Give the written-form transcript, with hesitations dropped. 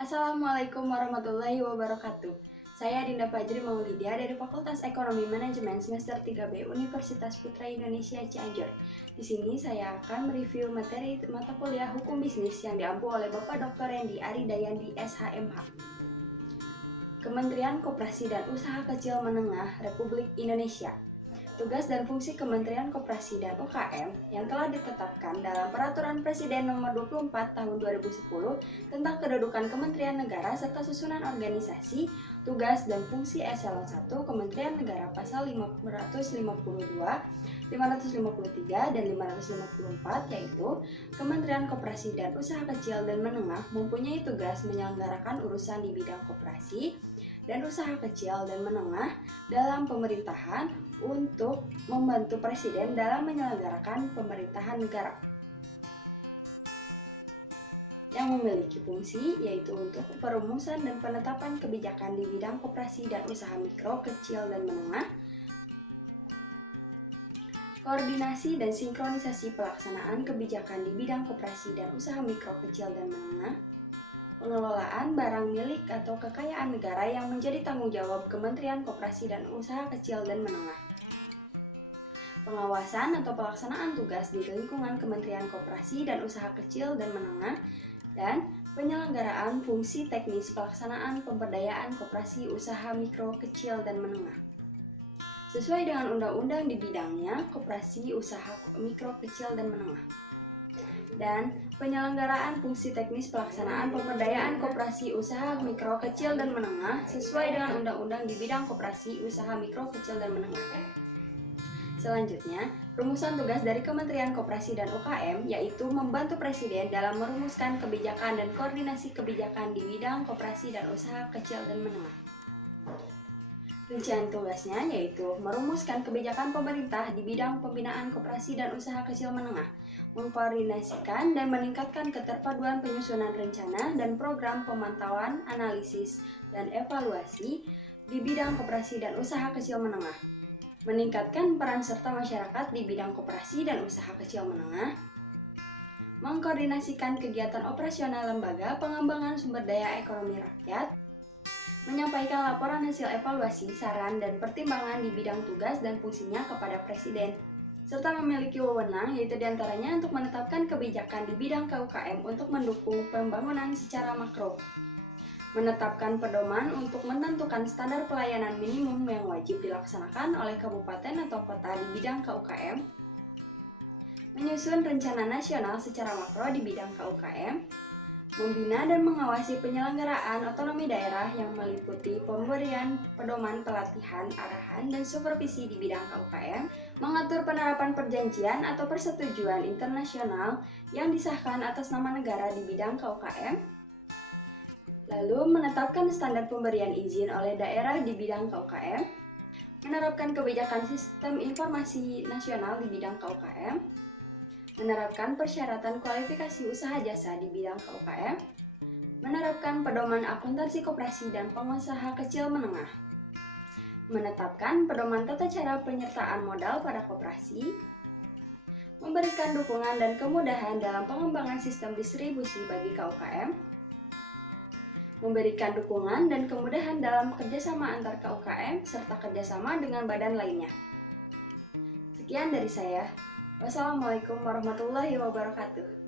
Assalamualaikum warahmatullahi wabarakatuh. Saya Dinda Fajri Maulidia dari Fakultas Ekonomi Manajemen semester 3B Universitas Putra Indonesia Cianjur. Di sini saya akan mereview materi mata kuliah Hukum Bisnis yang diampu oleh Bapak Dr. Rendi Aridayandi SHMH. Kementerian Koperasi dan Usaha Kecil Menengah Republik Indonesia. Tugas dan fungsi Kementerian Koperasi dan UKM yang telah ditetapkan dalam Peraturan Presiden Nomor 24 Tahun 2010 tentang kedudukan Kementerian Negara serta susunan organisasi, tugas dan fungsi Eselon 1 Kementerian Negara pasal 552, 553, dan 554, yaitu Kementerian Koperasi dan Usaha Kecil dan Menengah mempunyai tugas menyelenggarakan urusan di bidang koperasi dan usaha kecil dan menengah dalam pemerintahan untuk membantu Presiden dalam menyelenggarakan pemerintahan negara yang memiliki fungsi yaitu untuk perumusan dan penetapan kebijakan di bidang koperasi dan usaha mikro, kecil, dan menengah, koordinasi dan sinkronisasi pelaksanaan kebijakan di bidang koperasi dan usaha mikro, kecil, dan menengah, pengelolaan barang milik atau kekayaan negara yang menjadi tanggung jawab Kementerian Koperasi dan Usaha Kecil dan Menengah, pengawasan atau pelaksanaan tugas di lingkungan Kementerian Koperasi dan Usaha Kecil dan Menengah, dan penyelenggaraan fungsi teknis pelaksanaan pemberdayaan koperasi usaha mikro, kecil, dan menengah sesuai dengan undang-undang di bidangnya koperasi usaha mikro, kecil, dan menengah, dan penyelenggaraan fungsi teknis pelaksanaan pemberdayaan koperasi usaha mikro, kecil, dan menengah sesuai dengan undang-undang di bidang koperasi usaha mikro, kecil, dan menengah. Selanjutnya, rumusan tugas dari Kementerian Koperasi dan UKM yaitu membantu Presiden dalam merumuskan kebijakan dan koordinasi kebijakan di bidang koperasi dan usaha kecil dan menengah. Rincian tugasnya yaitu merumuskan kebijakan pemerintah di bidang pembinaan koperasi dan usaha kecil menengah, mengkoordinasikan dan meningkatkan keterpaduan penyusunan rencana dan program pemantauan, analisis, dan evaluasi di bidang koperasi dan usaha kecil menengah, meningkatkan peran serta masyarakat di bidang koperasi dan usaha kecil menengah, mengkoordinasikan kegiatan operasional lembaga pengembangan sumber daya ekonomi rakyat, menyampaikan laporan hasil evaluasi, saran, dan pertimbangan di bidang tugas dan fungsinya kepada Presiden, serta memiliki wewenang yaitu diantaranya untuk menetapkan kebijakan di bidang KUKM untuk mendukung pembangunan secara makro, menetapkan pedoman untuk menentukan standar pelayanan minimum yang wajib dilaksanakan oleh kabupaten atau kota di bidang KUKM, menyusun rencana nasional secara makro di bidang KUKM, membina dan mengawasi penyelenggaraan otonomi daerah yang meliputi pemberian pedoman pelatihan, arahan, dan supervisi di bidang KUKM, mengatur penerapan perjanjian atau persetujuan internasional yang disahkan atas nama negara di bidang KUKM, lalu menetapkan standar pemberian izin oleh daerah di bidang KUKM, menerapkan kebijakan sistem informasi nasional di bidang KUKM, menerapkan persyaratan kualifikasi usaha jasa di bidang KUKM, menerapkan pedoman akuntansi koperasi dan pengusaha kecil menengah, menetapkan pedoman tata cara penyertaan modal pada koperasi, memberikan dukungan dan kemudahan dalam pengembangan sistem distribusi bagi KUKM, memberikan dukungan dan kemudahan dalam kerjasama antar KUKM serta kerjasama dengan badan lainnya. Sekian dari saya. Wassalamualaikum warahmatullahi wabarakatuh.